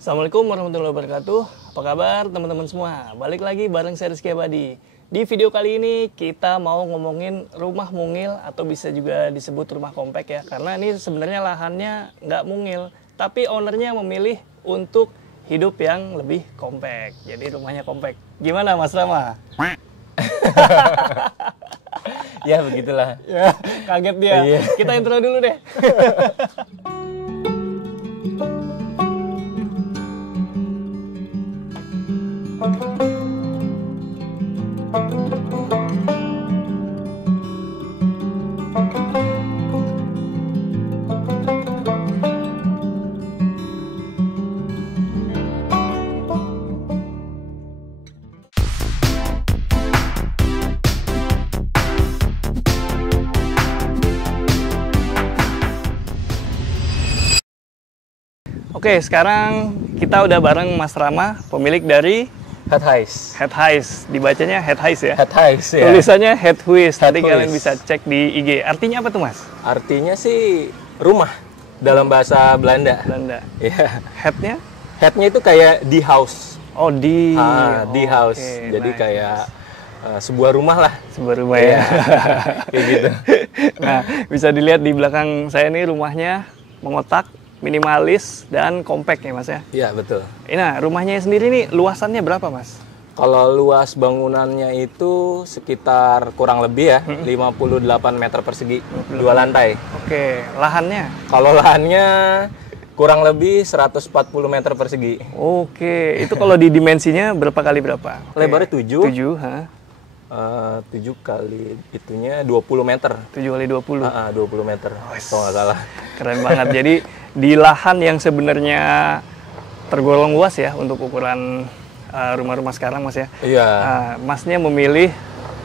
Assalamualaikum warahmatullahi wabarakatuh. Apa kabar teman-teman semua? Balik lagi bareng saya Rizky Abadi. Di video kali ini kita mau ngomongin rumah mungil atau bisa juga disebut rumah kompak ya. Karena ini sebenarnya lahannya nggak mungil, tapi ownernya memilih untuk hidup yang lebih kompak. Jadi rumahnya kompak. Gimana Mas Rama? Ya begitulah. Ya, kaget dia. Iya. Kita intro dulu deh. Oke, sekarang kita udah bareng Mas Rama, pemilik dari Head Highs. Head Highs. Dibacanya Head Highs ya? Head Highs ya. Tulisannya Head Highs. Tadi Head kalian Highs. bisa cek di IG. Artinya apa tuh Mas? Artinya sih rumah dalam bahasa Belanda. Belanda. Ya. Headnya? Headnya itu kayak di house. Oh, di. Di house. Oke, Jadi nice. kayak sebuah rumah lah. Sebuah rumah ya. Kayak gitu. Nah, bisa dilihat di belakang saya nih rumahnya mengotak, minimalis, dan kompak ya Mas ya. Iya betul. Nah, rumahnya sendiri nih luasannya berapa Mas? Kalau luas bangunannya itu sekitar kurang lebih ya 58 meter persegi, 2 lantai. Oke, lahannya? Kalau lahannya kurang lebih 140 meter persegi. Oke, itu kalau di dimensinya berapa kali berapa? Oke. Lebarnya 7. 7, ha? 7 kali itunya 20 meter. 7 kali 20. 20 meter. Kalau nggak salah. Keren banget. Jadi di lahan yang sebenarnya tergolong luas ya untuk ukuran rumah-rumah sekarang Mas ya. Iya. Masnya memilih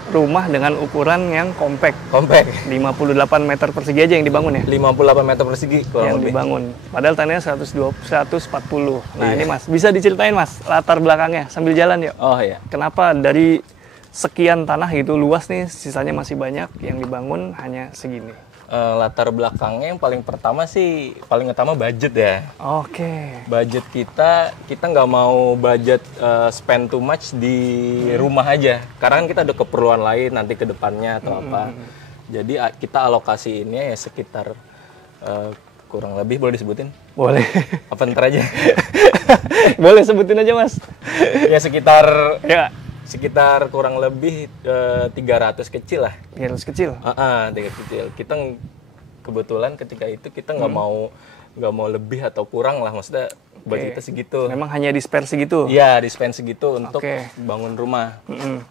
rumah dengan ukuran yang kompak. Kompak. 58 meter persegi aja yang dibangun ya? 58 meter persegi kurang Yang lebih. dibangun. Padahal tanahnya 140. Nah Iya. ini Mas, bisa diceritain Mas latar belakangnya sambil jalan yuk. Oh iya. Kenapa dari sekian tanah gitu luas nih, sisanya masih banyak yang dibangun hanya segini? Latar belakangnya yang paling pertama sih, paling utama budget ya. Oke. Budget kita nggak mau budget spend too much di rumah aja. Karena kan kita ada keperluan lain nanti ke depannya atau apa. Jadi kita alokasi ini ya sekitar kurang lebih, boleh disebutin? Boleh. Apa ntar aja? Boleh sebutin aja Mas. Ya sekitar Ya, kurang lebih 300 kecil lah. 300 kecil. 300 kecil. Kita kebetulan ketika itu kita nggak mau lebih atau kurang lah, maksudnya budget kita segitu. Memang hanya dispersi gitu. Iya, dispen segitu untuk Oke. bangun rumah. Mm-mm.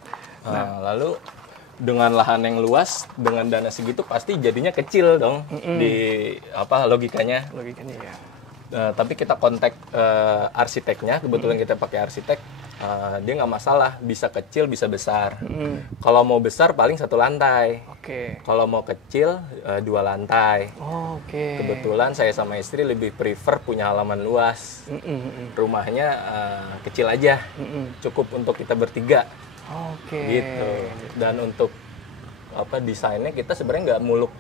Lalu dengan lahan yang luas, dengan dana segitu pasti jadinya kecil dong di logikanya. Logikanya ya. Tapi kita kontak arsiteknya, kebetulan kita pakai arsitek. Dia nggak masalah, bisa kecil bisa besar. Kalau mau besar paling 1 lantai. Oke. Kalau mau kecil 2 lantai. Oke. Kebetulan saya sama istri lebih prefer punya halaman luas. Rumahnya kecil aja, cukup untuk kita bertiga. Oke. Gitu. Dan untuk desainnya kita sebenarnya nggak muluk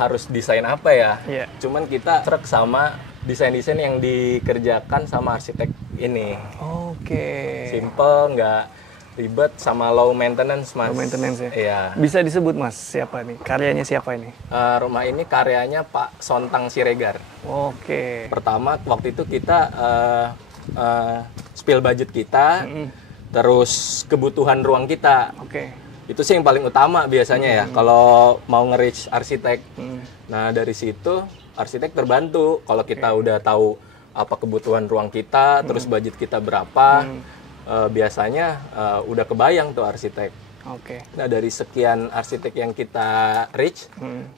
harus desain apa ya. Iya. Cuman kita trek sama desain-desain yang dikerjakan sama arsitek ini. Oke. Simple, nggak ribet, sama low maintenance Mas. Low maintenance ya? Iya. Bisa disebut Mas siapa nih? Karyanya siapa ini? Rumah ini karyanya Pak Sontang Siregar. Oke. Pertama waktu itu kita spill budget kita, terus kebutuhan ruang kita. Oke. Itu sih yang paling utama biasanya ya kalau mau nge-reach arsitek. Nah dari situ arsitek terbantu kalau kita udah tahu apa kebutuhan ruang kita, terus budget kita berapa, biasanya udah kebayang tuh arsitek. Oke. Nah dari sekian arsitek yang kita reach,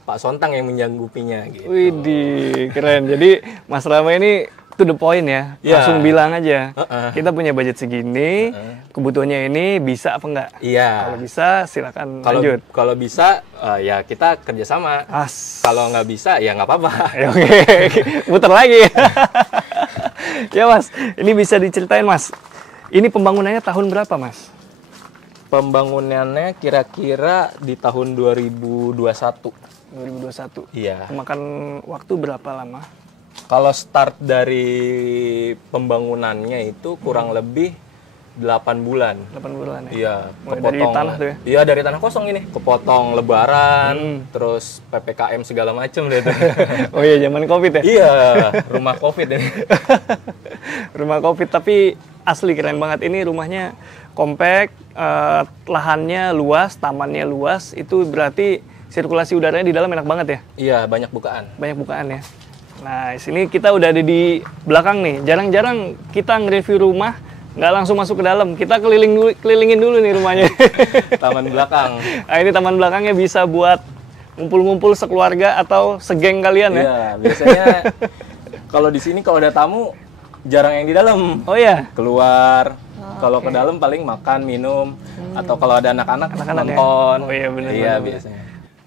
Pak Sontang yang menyanggupinya gitu. Widih, keren. Jadi Mas Rama ini to the point ya, Ya. langsung bilang aja. Kita punya budget segini, kebutuhannya ini bisa apa enggak? Iya. Kalau bisa silakan lanjut. Kalau bisa ya kita kerjasama. As. Kalau nggak bisa ya nggak apa-apa. Ya, oke, muter lagi. Ya Mas, ini bisa diceritain Mas. Ini pembangunannya tahun berapa Mas? Pembangunannya kira-kira di tahun 2021. 2021. Iya. Makan waktu berapa lama? Kalau start dari pembangunannya itu kurang lebih 8 bulan. 8 bulan ya? Iya, Mulai dari tanah tuh ya? Iya, dari tanah kosong ini. Kepotong lebaran, terus PPKM segala macem deh tuh. Oh iya, zaman Covid ya? Iya, rumah Covid ini. Rumah Covid, tapi asli keren banget. Ini rumahnya compact, lahannya luas, tamannya luas. Itu berarti sirkulasi udaranya di dalam enak banget ya? Iya, banyak bukaan. Banyak bukaan ya? Nah, sini kita udah ada di belakang nih. Jarang-jarang kita nge-review rumah nggak langsung masuk ke dalam, kita kelilingin dulu nih rumahnya. Taman belakang. Nah, ini taman belakangnya bisa buat ngumpul-ngumpul sekeluarga atau segeng kalian ya. Iya, biasanya kalau di sini kalau ada tamu jarang yang di dalam. Oh iya. Keluar. Kalau ke dalam paling makan, minum, atau kalau ada anak-anak nonton. Ya? Oh iya benar. Iya, biasanya.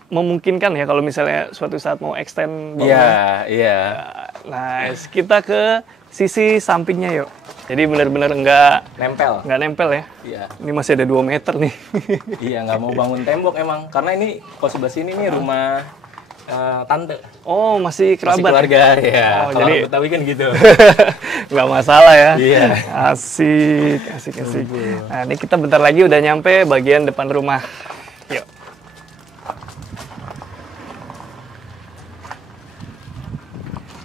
Memungkinkan ya kalau misalnya suatu saat mau extend bangunan. Iya, iya. Nah, kita ke sisi sampingnya yuk. Jadi benar-benar nggak nempel ya. Iya. Ini masih ada 2 meter nih. Iya, nggak mau bangun tembok emang. Karena ini kalau sebelah sini nih rumah tante. Oh, masih kerabat. Masih keluarga, ya. Oh, kalau jadi Betawi kan gitu. nggak masalah ya. Iya. Asik. Nah, ini kita bentar lagi udah nyampe bagian depan rumah. Yuk.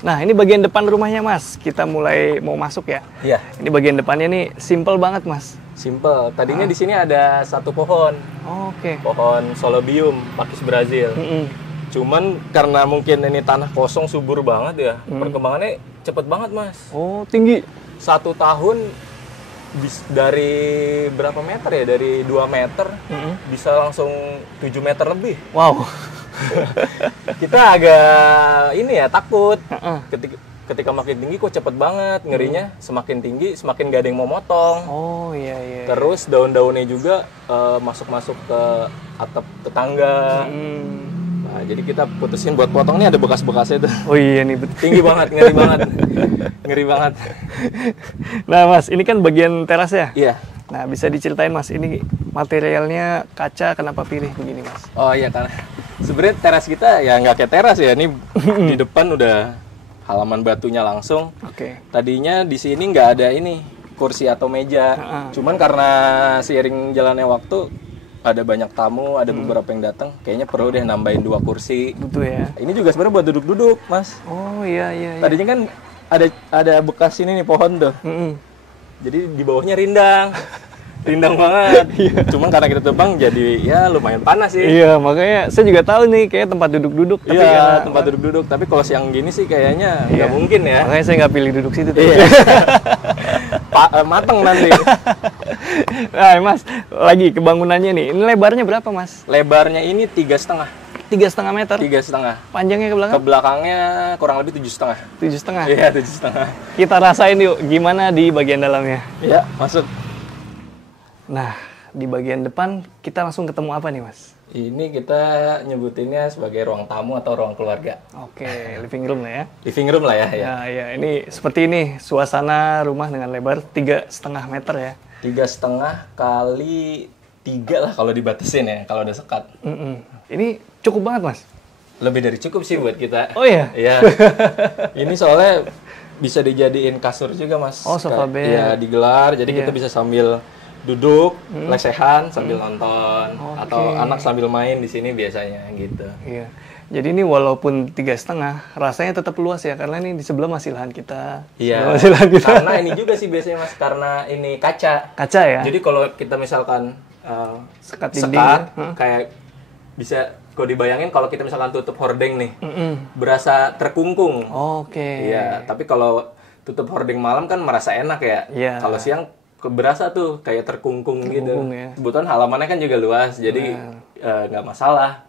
Nah, ini bagian depan rumahnya, Mas. Kita mulai mau masuk ya. Iya. Ini bagian depannya nih simple banget, Mas. Simple. Tadinya di sini ada 1 pohon. Oh, oke. Pohon Solobium, Pakis Brazil. Cuman karena mungkin ini tanah kosong subur banget ya, perkembangannya cepet banget, Mas. Oh, tinggi. 1 tahun dari berapa meter ya? Dari 2 meter bisa langsung 7 meter lebih. Wow. Kita agak ini ya takut. Ketika makin tinggi kok cepet banget ngerinya. Semakin tinggi semakin gak ada yang mau motong. Oh iya. Terus daun-daunnya juga masuk ke atap tetangga. Nah, jadi kita putusin buat potong. Nih ada bekas-bekasnya tuh. Oh iya nih betul. Tinggi banget, ngeri banget. Ngeri banget. Nah, Mas, ini kan bagian teras ya? Iya. Nah, bisa diceritain, Mas, ini materialnya kaca, kenapa pilih begini, Mas? Oh iya, karena sebenarnya teras kita ya nggak kayak teras ya. Ini di depan udah halaman batunya langsung. Oke. Tadinya di sini nggak ada ini kursi atau meja. Cuman karena seiring jalannya waktu ada banyak tamu, ada beberapa yang datang, kayaknya perlu deh nambahin 2 kursi. Betul ya. Ini juga sebenarnya buat duduk-duduk, Mas. Oh iya. Tadinya kan ada bekas ini nih pohon tuh. Jadi di bawahnya rindang. Rindang banget. Cuman karena kita tebang jadi ya lumayan panas sih. Iya, makanya saya juga tahu nih kayak tempat duduk-duduk. Iya, tempat duduk-duduk. Tapi kalau siang gini sih kayaknya nggak mungkin ya. Makanya saya nggak pilih duduk situ. Iya. Mateng nanti. Nah, Mas, lagi kebangunannya nih. Ini lebarnya berapa, Mas? Lebarnya ini 3,5. 3,5 meter? 3,5. Panjangnya ke belakang? Ke belakangnya kurang lebih 7,5. 7,5? Iya, 7,5. Kita rasain yuk gimana di bagian dalamnya. Iya, masuk. Nah, di bagian depan kita langsung ketemu apa nih, Mas? Ini kita nyebutinnya sebagai ruang tamu atau ruang keluarga. Oke, living room lah ya. Living room lah ya. Nah, ya, ini seperti ini suasana rumah dengan lebar 3,5 meter ya. 3,5 kali 3 lah kalau dibatasin ya, kalau udah sekat. Ini cukup banget, Mas? Lebih dari cukup sih buat kita. Oh iya? Iya. Ini soalnya bisa dijadiin kasur juga, Mas. Oh, sofa bed. Iya, digelar. Jadi kita bisa sambil duduk, lesehan sambil nonton. Atau anak sambil main di sini biasanya gitu. Iya. Jadi ini walaupun 3,5, rasanya tetap luas ya, karena ini di sebelah masih lahan kita. Iya. Karena ini juga sih biasanya, Mas, karena ini kaca. Kaca ya? Jadi kalau kita misalkan sekat dinding, kayak bisa kalau dibayangin kalau kita misalkan tutup hordeng nih, berasa terkungkung. Oke. Iya, tapi kalau tutup hordeng malam kan merasa enak ya. Iya. Kalau siang berasa tuh kayak terkungkung gitu. Ya. Kebetulan halamannya kan juga luas, jadi nggak masalah.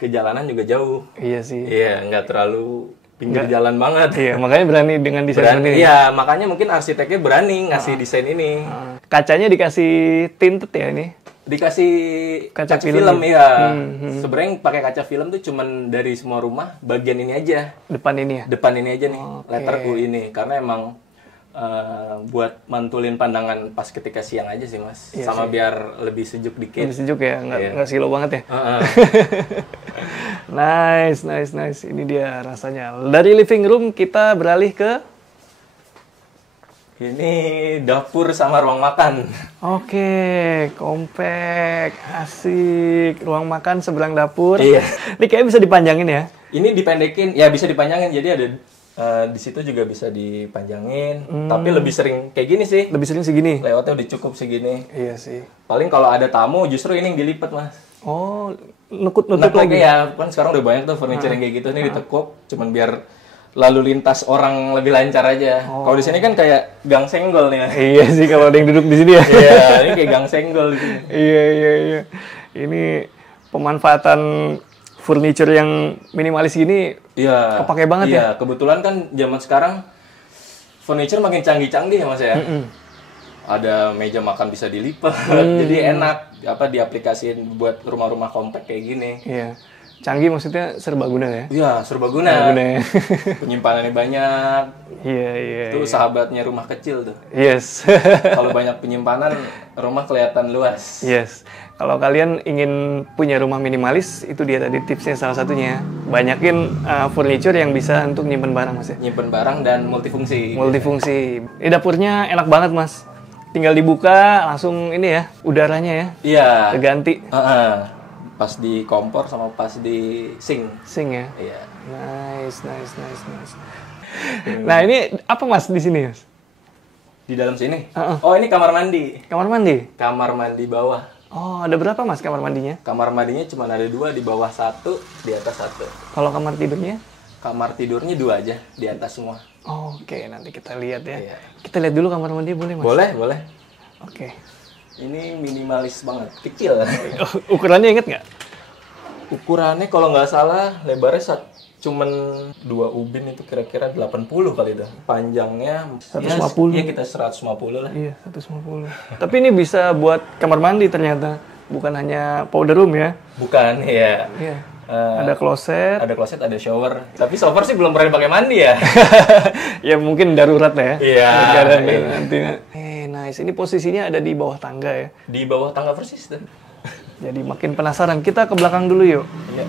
Ke jalanan juga jauh. Iya sih. Iya, nggak terlalu pinggir jalan banget. Iya, makanya berani dengan desain sendiri. Iya, makanya mungkin arsiteknya berani ngasih desain ini. Kacanya dikasih tinted ya ini? Dikasih kaca film ya. Sebenarnya pakai kaca film tuh cuman dari semua rumah bagian ini aja. Depan ini ya? Depan ini aja nih, letter U ini. Karena emang buat mantulin pandangan pas ketika siang aja sih, Mas. Sama biar lebih sejuk dikit. Lebih sejuk ya, nggak silo banget ya. Nice. Ini dia rasanya. Dari living room kita beralih ke Ini dapur sama ruang makan. Oke, compact, asik. Ruang makan seberang dapur. Iya. Ini kayaknya bisa dipanjangin ya? Ini dipendekin, ya bisa dipanjangin. Jadi ada di situ juga bisa dipanjangin. Tapi lebih sering kayak gini sih. Lebih sering segini? Lewatnya udah cukup segini. Iya sih. Paling kalau ada tamu justru ini yang dilipat, Mas. Oh, nutup Nekuk lagi? ya, kan sekarang udah banyak tuh furniture yang kayak gitu. Ini ditekuk, cuman biar lalu lintas orang lebih lancar aja. Kalau di sini kan kayak gang senggol nih. Mas. Iya sih, kalau ada yang duduk di sini ya. Iya, ini kayak gang senggol di sini. Iya. Ini pemanfaatan furniture yang minimalis gini Iya. kepake banget ya. Iya, kebetulan kan zaman sekarang furniture makin canggih-canggih ya Mas ya. Ada meja makan bisa dilipat, jadi enak diaplikasiin buat rumah-rumah kompak kayak gini. Iya. Canggih maksudnya serbaguna ya? Iya, serbaguna. Ya. Penyimpanannya banyak. Iya. Itu sahabatnya rumah kecil tuh. Yes. Kalau banyak penyimpanan, rumah kelihatan luas. Yes. Kalau kalian ingin punya rumah minimalis, itu dia tadi tipsnya salah satunya. Banyakin furniture yang bisa untuk nyimpen barang, Mas ya. Nyimpen barang dan multifungsi. Multifungsi. Ini dapurnya enak banget, Mas. Tinggal dibuka, langsung ini ya, udaranya ya. Iya. Terganti. Pas di kompor sama pas di sink. Sing ya. Iya. Nice. Nah, ini apa Mas di sini, Mas? Di dalam sini? Oh, ini kamar mandi. Kamar mandi? Kamar mandi bawah. Oh, ada berapa Mas kamar mandinya? Kamar mandinya cuma ada 2, di bawah 1, di atas 1. Kalau kamar tidurnya? Kamar tidurnya 2 aja, di atas semua. Oke, nanti kita lihat ya. Iya. Kita lihat dulu kamar mandi boleh, Mas? Boleh. Oke. Ini minimalis banget, kecil. Ukurannya inget nggak? Ukurannya kalau nggak salah lebarnya cuman 2 ubin itu kira-kira 80 kali dah. Panjangnya 150. Iya, kita 150 lah. Iya, 150. Tapi ini bisa buat kamar mandi ternyata. Bukan hanya powder room ya. Bukan, ya. Iya. Ada kloset. Ada kloset, ada shower. Tapi shower sih belum pernah pakai mandi ya. Ya mungkin darurat lah ya. Iya. Nanti. Nice. Ini posisinya ada di bawah tangga ya. Di bawah tangga persis tuh. Jadi makin penasaran. Kita ke belakang dulu yuk. Iya.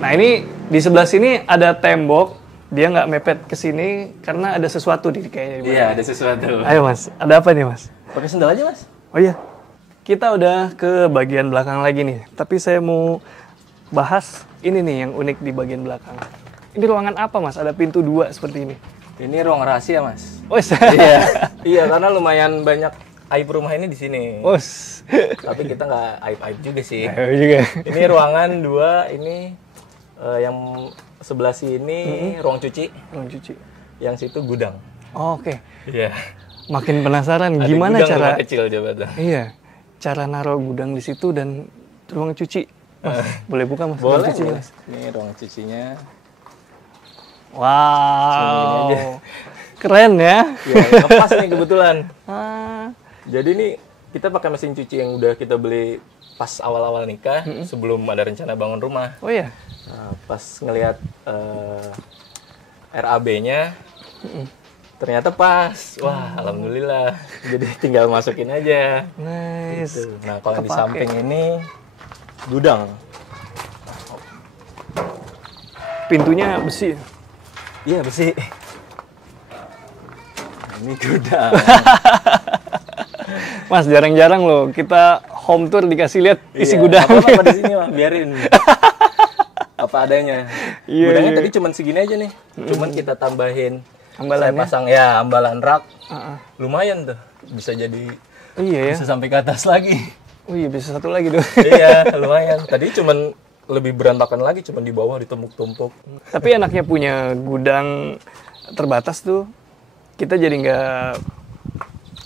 Nah ini di sebelah sini ada tembok. Dia nggak mepet ke sini karena ada sesuatu di kayaknya. Iya, ada sesuatu. Ayo Mas, ada apa nih Mas? Pakai sendal aja Mas. Oh iya. Kita udah ke bagian belakang lagi nih. Tapi saya mau bahas ini nih yang unik di bagian belakang. Ini ruangan apa Mas? Ada pintu 2 seperti ini. Ini ruang rahasia Mas. Oh Iya, karena lumayan banyak aib rumah ini di sini. Tapi kita nggak aib-aib juga sih. Ayo juga. Ini ruangan 2, ini yang sebelah sini ruang cuci. Ruang cuci. Yang situ gudang. Oh, oke. Iya. Makin penasaran Ada gimana gudang cara rumah kecil coba tuh. Iya. Cara naruh gudang di situ dan ruang cuci. Mas, boleh buka Mas? Boleh, Ruang cuci, boleh. Mas. Ini ruang cucinya. Wow. aja. Keren ya. Ya, lepas nih kebetulan. Ah. Jadi nih kita pakai mesin cuci yang udah kita beli pas awal-awal nikah, sebelum ada rencana bangun rumah. Oh iya. Nah, pas ngelihat RAB-nya, ternyata pas. Wah, alhamdulillah. Jadi tinggal masukin aja. Nice. Gitu. Nah, kalau yang di Kepake. samping ini gudang. Pintunya besi. Iya, besi. Ini gudang. Mas, jarang-jarang loh kita home tour dikasih lihat isi Iya, gudang. apa-apa di sini, Pak. Biarin. Apa adanya. Iya, Gudangnya iya. tadi cuman segini aja nih. Cuman kita tambahin. Ambalannya? Saya pasang ya ambalan rak. Uh-uh. Lumayan tuh. Bisa jadi Iya ya. bisa sampai ke atas lagi. Oh iya, bisa satu lagi tuh. Iya, lumayan. Tadi cuman lebih berantakan lagi, cuman di bawah ditumpuk-tumpuk. Tapi enaknya punya gudang terbatas tuh, kita jadi nggak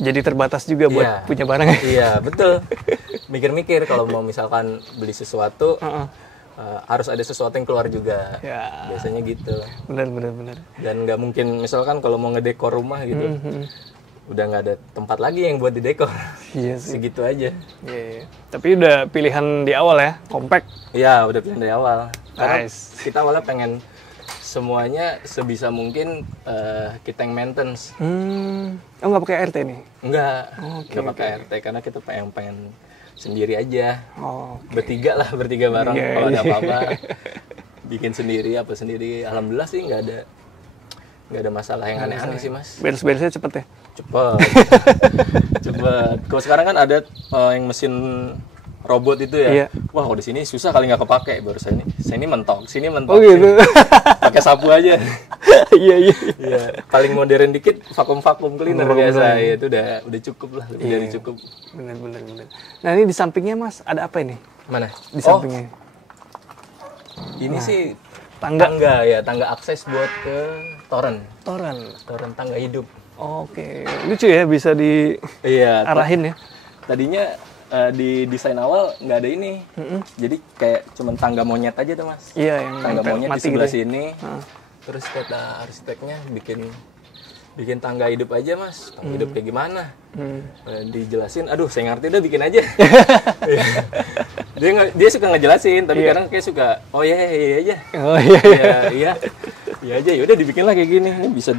jadi terbatas juga buat Iya. punya barang. Iya, betul. Mikir-mikir kalau mau misalkan beli sesuatu, Uh-uh. harus ada sesuatu yang keluar juga. Ya, Biasanya gitu. benar. Dan nggak mungkin misalkan kalau mau ngedekor rumah gitu, udah nggak ada tempat lagi yang buat didekor. Iya sih. Segitu aja. Iya. Tapi udah pilihan di awal ya, compact. Iya, udah pilihan dari awal. Karena Nice. kita awalnya pengen semuanya sebisa mungkin kita yang maintenance. Oh nggak pakai RT nih? Nggak Oke, pakai RT karena kita pengen sendiri aja. Oh. Bertiga bareng. Iya, Kalau ada iya. apa-apa bikin sendiri apa sendiri. Alhamdulillah sih nggak ada masalah yang aneh-aneh sih Mas. Beres-beresnya cepet ya? Cepet. Kalau sekarang kan ada yang mesin robot itu ya. Iya. Wah, kalau di sini susah kali nggak kepake. Baru saya ini mentok, sini mentok. Oh gitu. Pakai sapu aja. Iya, iya. Iya, paling modern dikit vakum cleaner Vakum biasa. cleaner. Ya, itu udah cukup lah, lebih dari cukup. Bener. Nah ini di sampingnya Mas, ada apa ini? Mana? Di sampingnya. Ini sih Tangga. tangga akses buat ke toren Toren. tangga hidup. Oke, lucu ya bisa Iya. diarahin ya. Tadinya di desain awal nggak ada ini, jadi kayak cuman tangga monyet aja tuh Mas. Iya, yang Tangga nempel monyet di mati sebelah gitu ya. sini. Terus kata arsiteknya bikin tangga hidup aja Mas. Tangga hidup kayak gimana? Dijelasin, aduh saya ngerti udah bikin aja. dia suka ngejelasin, tapi kadang kayak suka, oh iya aja. Oh iya. Iya aja, yaudah dibikin lah kayak gini. Ini bisa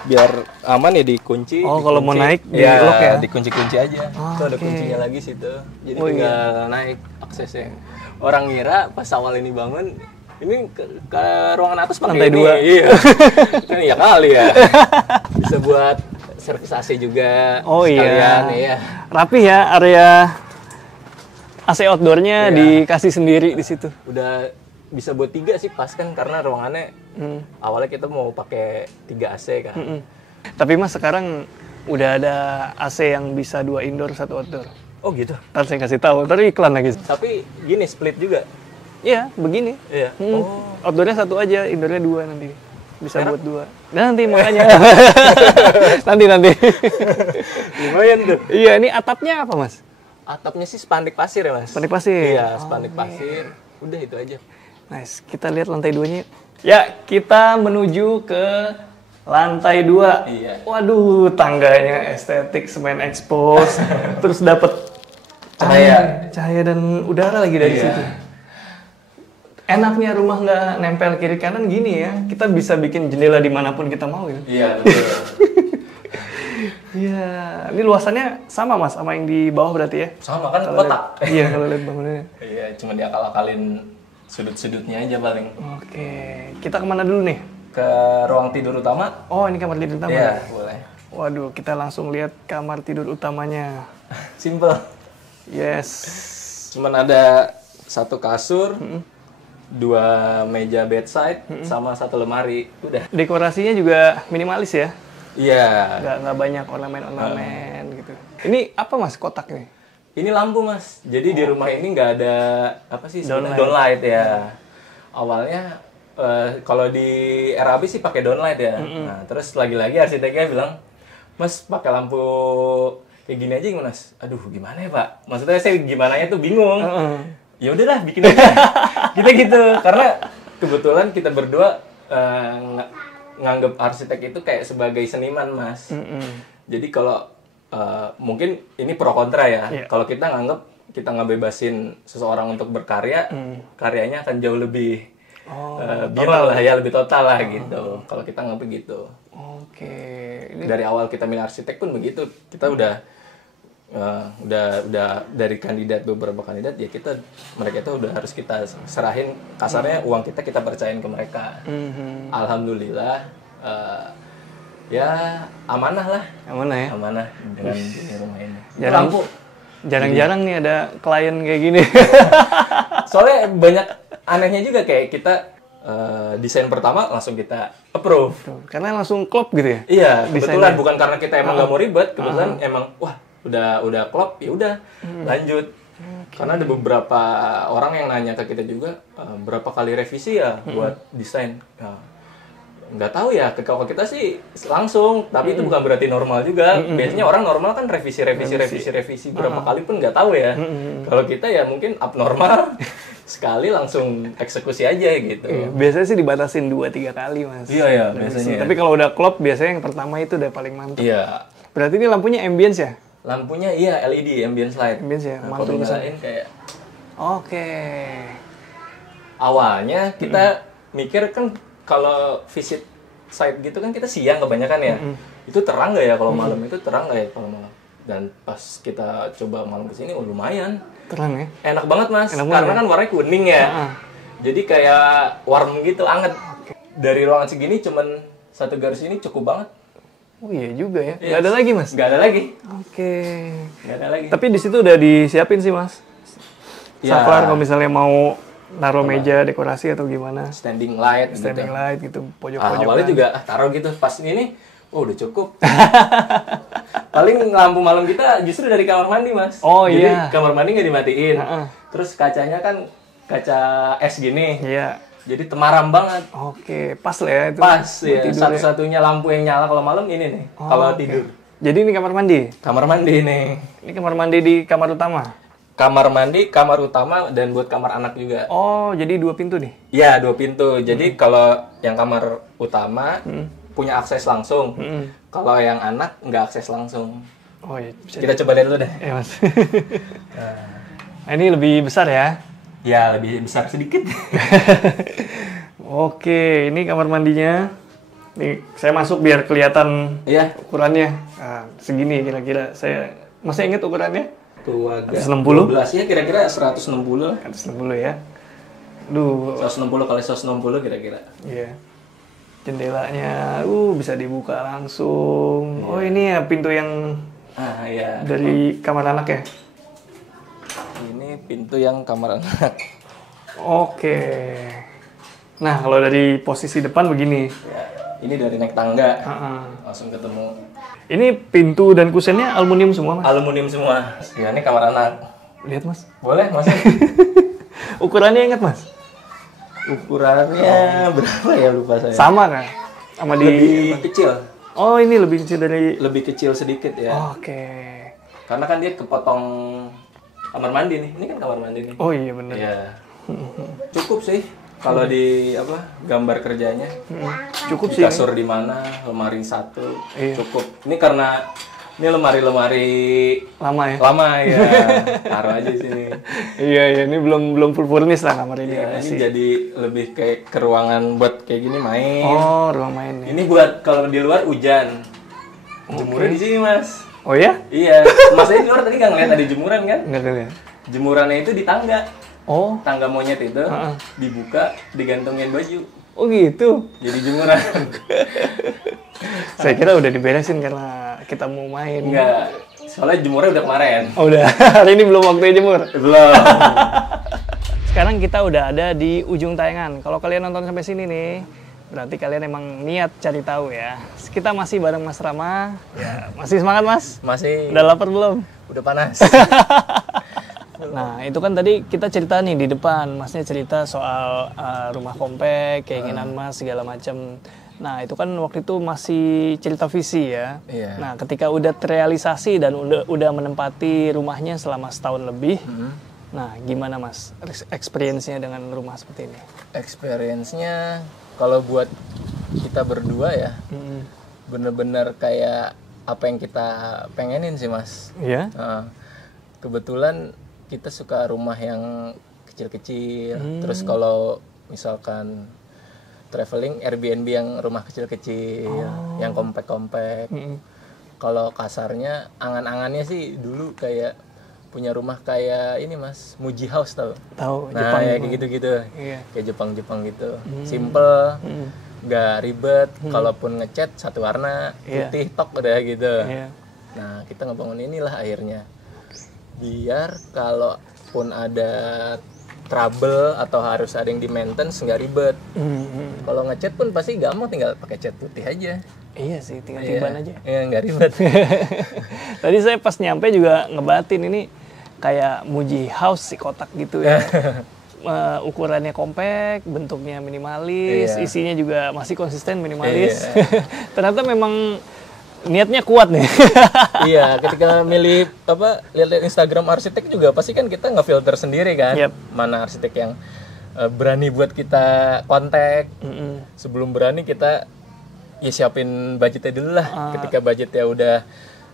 biar aman ya dikunci. Oh, kalau mau naik di ya, lock ya? dikunci aja. Tuh ada kuncinya lagi situ. Jadi tinggal naik aksesnya. Orang ngira pas awal ini bangun, ini ke ruangan atas pakai lantai ini. 2. Iya. Kan ya kali ya. Bisa buat servis AC juga. Oh sekalian, iya. Rapi ya area AC outdoornya dikasih sendiri di situ. Udah bisa buat 3 sih pas kan, karena ruangannya awalnya kita mau pakai 3 AC kan. Tapi Mas sekarang udah ada AC yang bisa 2 indoor 1 outdoor. Oh gitu. Ntar saya kasih tahu, ntar iklan lagi. Tapi gini split juga. Iya, begini. Iya. Outdoornya 1 aja, indoornya 2 nanti. Bisa buat 2. Nanti makanya. nanti. Lumayan tuh. Iya, ini atapnya apa Mas? Atapnya sih spanduk pasir ya Mas. Spanduk pasir? Iya, spanduk pasir. Udah itu aja. Nice, kita lihat lantai 2-nya. Ya, kita menuju ke lantai 2. Iya. Waduh, tangganya estetik, semen expose. Terus dapat cahaya dan udara lagi dari situ. Enaknya rumah nggak nempel kiri kanan gini ya. Kita bisa bikin jendela dimanapun kita mau ya. Iya, betul. Iya, ini luasannya sama Mas sama yang di bawah berarti ya? Sama kan kotak. Iya, kalau lihat bangunannya. Iya, cuma diakal-akalin sudut-sudutnya aja paling. Oke, kita kemana dulu nih? Ke ruang tidur utama. Oh, ini kamar tidur utama. Iya, boleh. Waduh, kita langsung lihat kamar tidur utamanya. Simple. Yes. Cuman ada 1 kasur, 2 meja bedside, sama 1 lemari. Udah. Dekorasinya juga minimalis ya? Iya. Nggak banyak ornamen-ornamen gitu. Ini apa Mas kotak nih? Ini lampu Mas. Jadi di rumah ini nggak ada apa sih sebenarnya downlight ya. Awalnya kalau di RAB sih pakai downlight ya. Nah terus lagi-lagi arsiteknya bilang, Mas pakai lampu kayak gini aja gimana Mas? Aduh gimana ya Pak? Maksudnya saya gimananya tuh bingung. Ya udahlah bikin aja. Kita gitu karena kebetulan kita berdua nganggap arsitek itu kayak sebagai seniman Mas. Jadi kalau mungkin ini pro kontra ya. Kalau kita ngebebasin seseorang untuk berkarya, karyanya akan jauh lebih viral lah ya, lebih total lah gitu. Kalau kita nggak begitu. Oke. Dari awal kita milih arsitek pun begitu. Kita udah dari beberapa kandidat ya mereka itu udah harus kita serahin kasarnya uang kita percayain ke mereka. Alhamdulillah ya amanah lah. Amanah ya? Amanah dengan rumah ini. Lampu. Jarang-jarang nih ada klien kayak gini. Soalnya banyak anehnya juga kayak kita desain pertama langsung kita approve. Karena langsung klop gitu ya? Iya, kebetulan bukan karena kita emang nggak mau ribet, kebetulan emang wah udah klop ya udah lanjut. Karena ada beberapa orang yang nanya ke kita juga berapa kali revisi ya buat desain. Nggak tahu ya, kalau kita sih langsung, tapi itu bukan berarti normal juga. Biasanya orang normal kan revisi berapa kali pun nggak tahu ya. Kalau kita ya mungkin abnormal sekali langsung eksekusi aja gitu. Biasanya sih dibatasin 2-3 kali Mas. Iya biasanya. Tapi kalau udah klop biasanya yang pertama itu udah paling mantap. Iya. Berarti ini lampunya ambience ya? Lampunya iya LED ambience light. Ambience ya, mantul nyalain kayak. Oke. Awalnya kita mikir kan kalau visit site gitu kan kita siang kebanyakan ya. Itu terang nggak ya kalau malam? Itu terang nggak ya kalau malam? Dan pas kita coba malam kesini, lumayan. Terang ya? Enak banget mas, Enak karena banget, kan warnanya kuning ya. Jadi kayak warm gitu, anget. Dari ruangan segini cuman satu garis ini cukup banget. Oh iya juga ya. Nggak ada lagi mas? Nggak ada lagi. Oke. Nggak ada lagi. Tapi di situ udah disiapin sih mas. Ya. Saklar kalau misalnya mau naruh meja dekorasi atau gimana. Standing light Standing gitu. light gitu, pojok-pojok. Awalnya juga taruh gitu, pas ini, udah cukup. Paling lampu malam kita justru dari kamar mandi mas. Oh Jadi, iya. kamar mandi nggak dimatiin. Terus kacanya kan kaca es gini. Iya. Jadi temaram banget. Oke, pas lah ya itu. Pas buat ya. tidur Satu-satunya lampu yang nyala kalau malam ini nih. Kalau tidur. Jadi ini kamar mandi. Kamar mandi nih. Ini kamar mandi di kamar utama. Kamar mandi, kamar utama, dan buat kamar anak juga. Oh, jadi 2 pintu nih. Iya, 2 pintu. Jadi kalau yang kamar utama punya akses langsung. Kalau yang anak nggak akses langsung. Oh iya, bisa. Kita coba lihat dulu deh. Mas. Nah, ini lebih besar ya. Ya, lebih besar sedikit. Oke, ini kamar mandinya. Nih, saya masuk biar kelihatan Iya. ukurannya. Nah, segini kira-kira. Saya masih ingat ukurannya? Tuh agak 160? 12 ya, kira-kira 160. 160 ya. Duh, 160 kali 160 kira-kira. iya. Jendelanya, bisa dibuka langsung. Oh, ini ya pintu yang Ah, iya. dari kamar anak ya? Ini pintu yang kamar anak. Oke. Nah, kalau dari posisi depan begini. Ya, ini dari naik tangga. Heeh. Langsung ketemu. Ini pintu dan kusennya aluminium semua, Mas? Aluminium semua. Ya, ini kamar anak. Lihat, Mas. Boleh, Mas? Ukurannya ingat, Mas? Ukurannya berapa ya, lupa saya. Sama kan? Sama di... Lebih kecil. Oh, ini lebih kecil dari... Lebih kecil sedikit ya. Oke. Karena kan dia kepotong kamar mandi nih. Ini kan kamar mandi nih. Oh iya, bener. Iya. Cukup sih kalau di gambar kerjanya. Cukup sih. Kasur di mana, lemari satu, Iya. cukup. Ini karena ini lemari-lemari Lama ya? lama ya. Taruh aja di sini. Iya, ini belum full furnish lah kamar ini. Ya, ini jadi lebih kayak ke ruangan buat kayak gini main. Oh, ruang main ya. Ini buat kalau di luar hujan. Jemuran di sini, Mas. Oh ya? Iya, Masnya di luar tadi nggak ngeliat ada jemuran kan? Enggak lihat. Jemurannya itu di tangga. Oh. Tangga monyet itu dibuka, digantungin baju. Oh gitu. Jadi jemuran. Saya kira udah diberesin karena kita mau main. Enggak. Soalnya jemurnya udah kemarin. Oh, udah. Hari ini belum waktunya jemur. Belum. Sekarang kita udah ada di ujung tayangan. Kalau kalian nonton sampai sini nih, berarti kalian emang niat cari tahu ya. Kita masih bareng Mas Rama. Ya, masih semangat, Mas? Masih. Udah lapar belum? Udah panas. Nah, itu kan tadi kita cerita nih di depan. Masnya cerita soal rumah kompak, keinginan Mas, segala macam. Nah, itu kan waktu itu masih cerita visi ya. Iya. Nah, ketika udah terrealisasi dan udah menempati rumahnya selama setahun lebih, nah gimana Mas experience-nya dengan rumah seperti ini? Experience-nya kalau buat kita berdua ya, bener-bener kayak apa yang kita pengenin sih Mas. Iya? Nah, kebetulan kita suka rumah yang kecil-kecil. Terus kalau misalkan traveling Airbnb yang rumah kecil-kecil, yang kompak-kompak. Kalau kasarnya angan-angannya sih dulu kayak punya rumah kayak ini Mas, Muji House tau? Tahu, Nah, Jepang. ya kayak gitu-gitu. Iya. Kayak Jepang-Jepang gitu. Simple, nggak ribet. Kalaupun ngecat satu warna, Iya. putih tok udah gitu. Iya. Nah, kita ngebangun inilah akhirnya. Biar kalaupun ada trouble atau harus ada yang di maintenance nggak ribet. Kalau ngecat pun pasti gampang, tinggal pakai cat putih aja. Iya sih, tinggal tiban aja. Iya, nggak ribet. Tadi saya pas nyampe juga ngebatin ini kayak Muji House si kotak gitu ya. Ukurannya kompak, bentuknya minimalis, Iya. isinya juga masih konsisten minimalis. Ternyata memang niatnya kuat nih. Iya, ketika milih lihat Instagram arsitek juga pasti kan kita ngefilter sendiri kan. Yep. Mana arsitek yang berani buat kita kontak. Sebelum berani kita ya siapin budgetnya dulu lah. Ketika budgetnya udah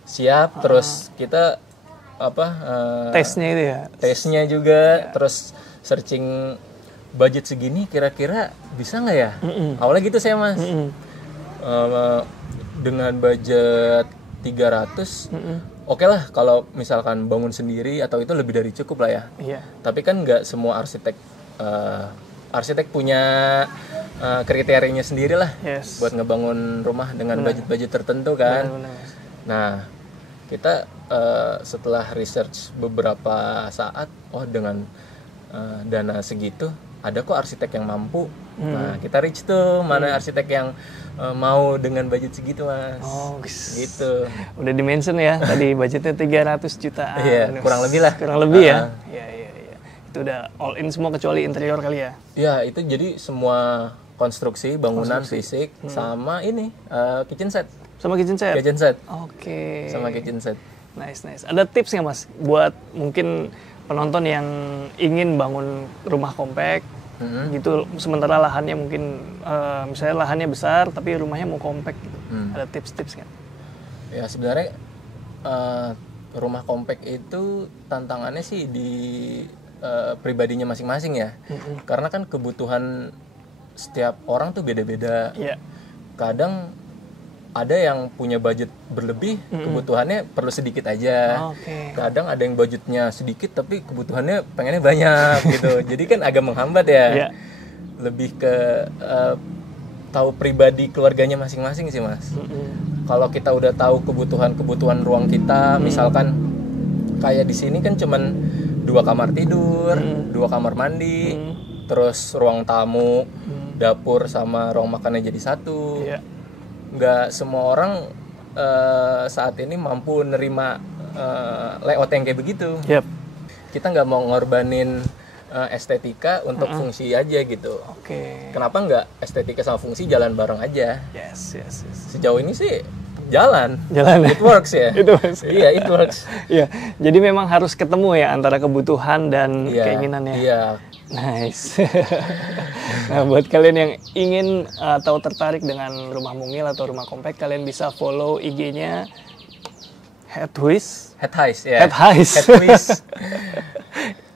siap, terus kita Tesnya itu ya. tesnya juga, terus searching budget segini kira-kira bisa nggak ya? Awalnya gitu saya Mas. Dengan budget 300 oke lah kalau misalkan bangun sendiri atau itu lebih dari cukup lah ya. Iya. Tapi kan nggak semua arsitek punya kriterianya sendiri lah Yes. buat ngebangun rumah dengan budget-budget tertentu kan. Benar, Mas. Nah, kita setelah research beberapa saat, dengan dana segitu ada kok arsitek yang mampu. Nah, kita reach tuh mana arsitek yang mau dengan budget segitu, Mas. Oh, gitu. Udah di-mention ya tadi budgetnya 300 jutaan. Iya, kurang lebih lah. Kurang lebih ya. Iya. Itu udah all in semua kecuali interior kali ya. Ya, itu jadi semua konstruksi, bangunan, fisik, sama ini kitchen set. Sama kitchen set. Kitchen set. Oke. Sama kitchen set. Nice. Ada tips nggak, Mas, buat mungkin penonton yang ingin bangun rumah kompak gitu, sementara lahannya mungkin misalnya lahannya besar tapi rumahnya mau kompak gitu. Ada tips-tips nggak? Ya, sebenarnya rumah kompak itu tantangannya sih di pribadinya masing-masing ya. Karena kan kebutuhan setiap orang tuh beda-beda. Iya. Kadang ada yang punya budget berlebih, kebutuhannya perlu sedikit aja. Oke. Kadang ada yang budgetnya sedikit tapi kebutuhannya pengennya banyak gitu. Jadi kan agak menghambat ya. Iya. Lebih ke tahu pribadi keluarganya masing-masing sih, Mas. Kalau kita udah tahu kebutuhan ruang kita, misalkan kayak di sini kan cuman 2 kamar tidur, 2 kamar mandi, terus ruang tamu, dapur sama ruang makannya jadi satu. Iya. Nggak semua orang saat ini mampu nerima layout yang kayak begitu. Yep. Kita nggak mau ngorbanin estetika untuk fungsi aja gitu. Oke. Kenapa nggak estetika sama fungsi jalan bareng aja? Yes. Sejauh ini sih jalan. Jalan. It works ya. Itu Mas. Iya, it works. Iya. Jadi memang harus ketemu ya antara kebutuhan dan keinginannya. Iya. Nice. Nah, buat kalian yang ingin atau tertarik dengan rumah mungil atau rumah kompak, kalian bisa follow IG-nya Headwish. Headwish.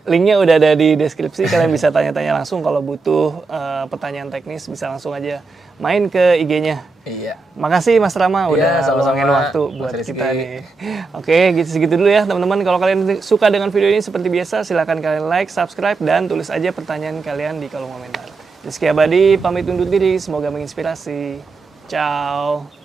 Linknya udah ada di deskripsi, kalian bisa tanya-tanya langsung kalau butuh pertanyaan teknis, bisa langsung aja main ke IG-nya. Iya. Makasih Mas Rama udah sama-sama. luangin waktu buat kita nih. Oke, segitu dulu ya teman-teman. Kalau kalian suka dengan video ini seperti biasa, silakan kalian like, subscribe, dan tulis aja pertanyaan kalian di kolom komentar. Rizky Abadi pamit undur diri, semoga menginspirasi. Ciao.